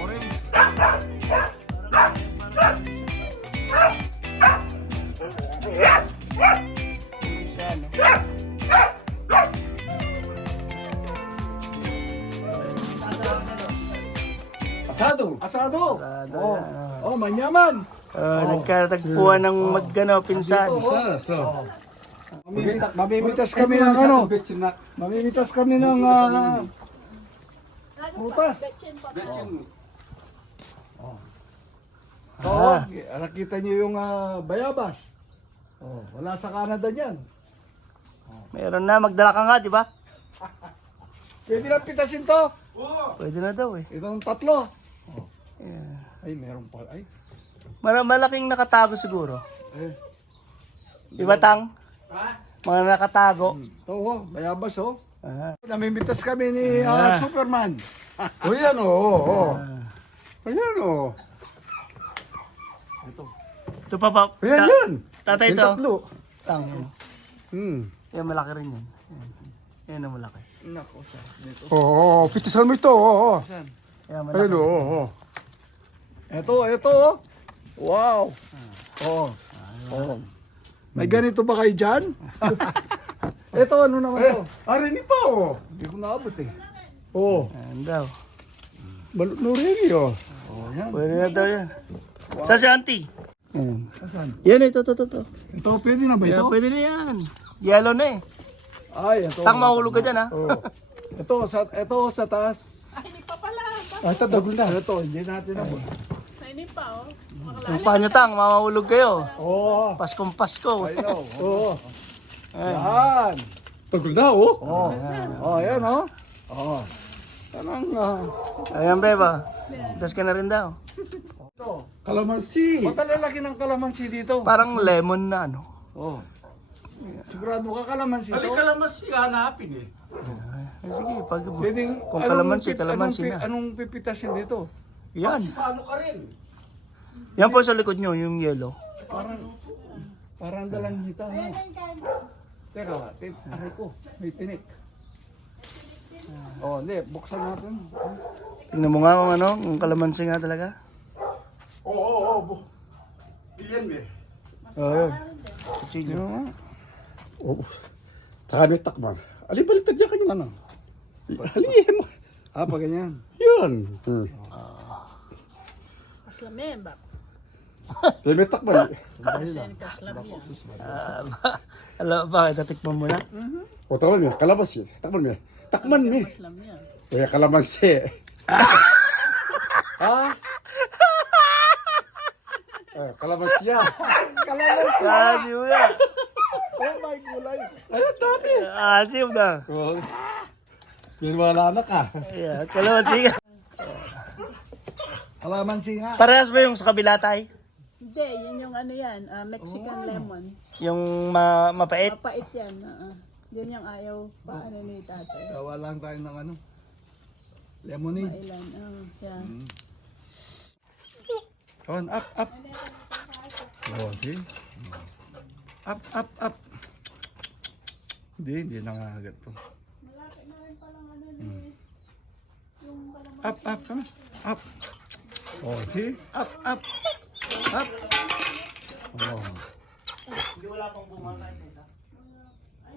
Orange. Asado. Asado. Asado, Oh, yan. oh, manyaman. Nagkatagpuan ng magano pinsan. Dito, Mamimitas kami ng ano? Mamimitas kami ng prutas. Oo, nakita niyo yung bayabas. Oh, wala sa Canada diyan. Meron na, magdala ka nga, di ba? Pwede na pitasin to. Pwede na daw eh. Itong tatlo. Yeah. Ay, meron pa. Ay. Malaking nakatago siguro. Eh. Di ba, Tang? Mga nakatago. Ito, oh, bayabas, oh. Ah. Namimitas kami ni Superman. O yan o. Ayan o. Ito pa pa. Ayan yan. Tatay Yung ito. tatlo. Tang. Yan, malaki rin yan. Yan ang malaki. Nako, sa dito. Oo, pitisan mo ito. Oo. Saan? Yan, malaki. Ayun o. Ito, oh. Wow. Oh. Oh. May ganito ba kayo dyan? Ito, ano naman to? Arini pa o. Hindi ko naabot eh. Oo. Yan daw. Balot no rin o. Oh, yan. Pwede na daw yan. Sa si auntie. Yan. Asan? Yan, ito. Ito, pwede na ba ito? Yan, pwede na yan. Yellow na eh. Ay, ito. Tang, mahulog ka dyan ha. Ito sa taas. Ay, tadagol na. Ito, hindi natin na. Yung panyo, Tang, mamahulog kayo. Oo. Paskong Pasko. I know. Oo. Yan. Tagol na o. Oh. Oh, yan oh. Oh. Tanang Ayan, beba. Das ka na rin daw. ito. Kalamansi. Matalalaki ng kalamansi dito. Parang lemon na ano. Oh. Sigurado ka kalamansi to? kalamansi hanapin eh. Eh, sige, pag, Pwedeng, kung kalamansi, kalamansi na. Anong pipitasin dito? Yan. Sano ka rin. Yan po sa likod nyo, yung yellow. Parang dalanghita, no? Teka, aray ko, may tinik. Oh, hindi, buksan natin. Tingnan mo nga kung ano, kung kalamansi nga talaga. Oo. Iyan eh. Oh, yun. Sige nga. Oo. Tsaka may takman. Alibaliktad dyan kanya ano. Alihin mo. Pa ganyan. Yun. Kaslamem ba? Kaya may takman. Kaslamem. Alam ba, tatikman mo na? O takman mo. Kalamansi. Takman mo. Takman mo. Kaslamem. Kaya kalamansi. Ha? Kalamansi yan. Kalamansi! Sabi mo na. Oh my gulay! Ayun, dami. Asim na. Yun wala na ka. Ayan, kalamansi nga. Kalamansi nga. Parehas ba yung sa kabila, tay? Hindi, yun yung ano yan, Mexican lemon. Yung mapait? Mapait yan. Yun yung ayaw pa ano ni tatay. Gawa lang tayo ng ano. Lemonade. Mailan. Yan. On, up. Oh, see? Up. Hindi nangagat to. Malapit na rin palang ano ni yung kalamansi. Up, come on. Up. Oh, see? Up. Oh. Hindi wala pang bunga tayo. Ay,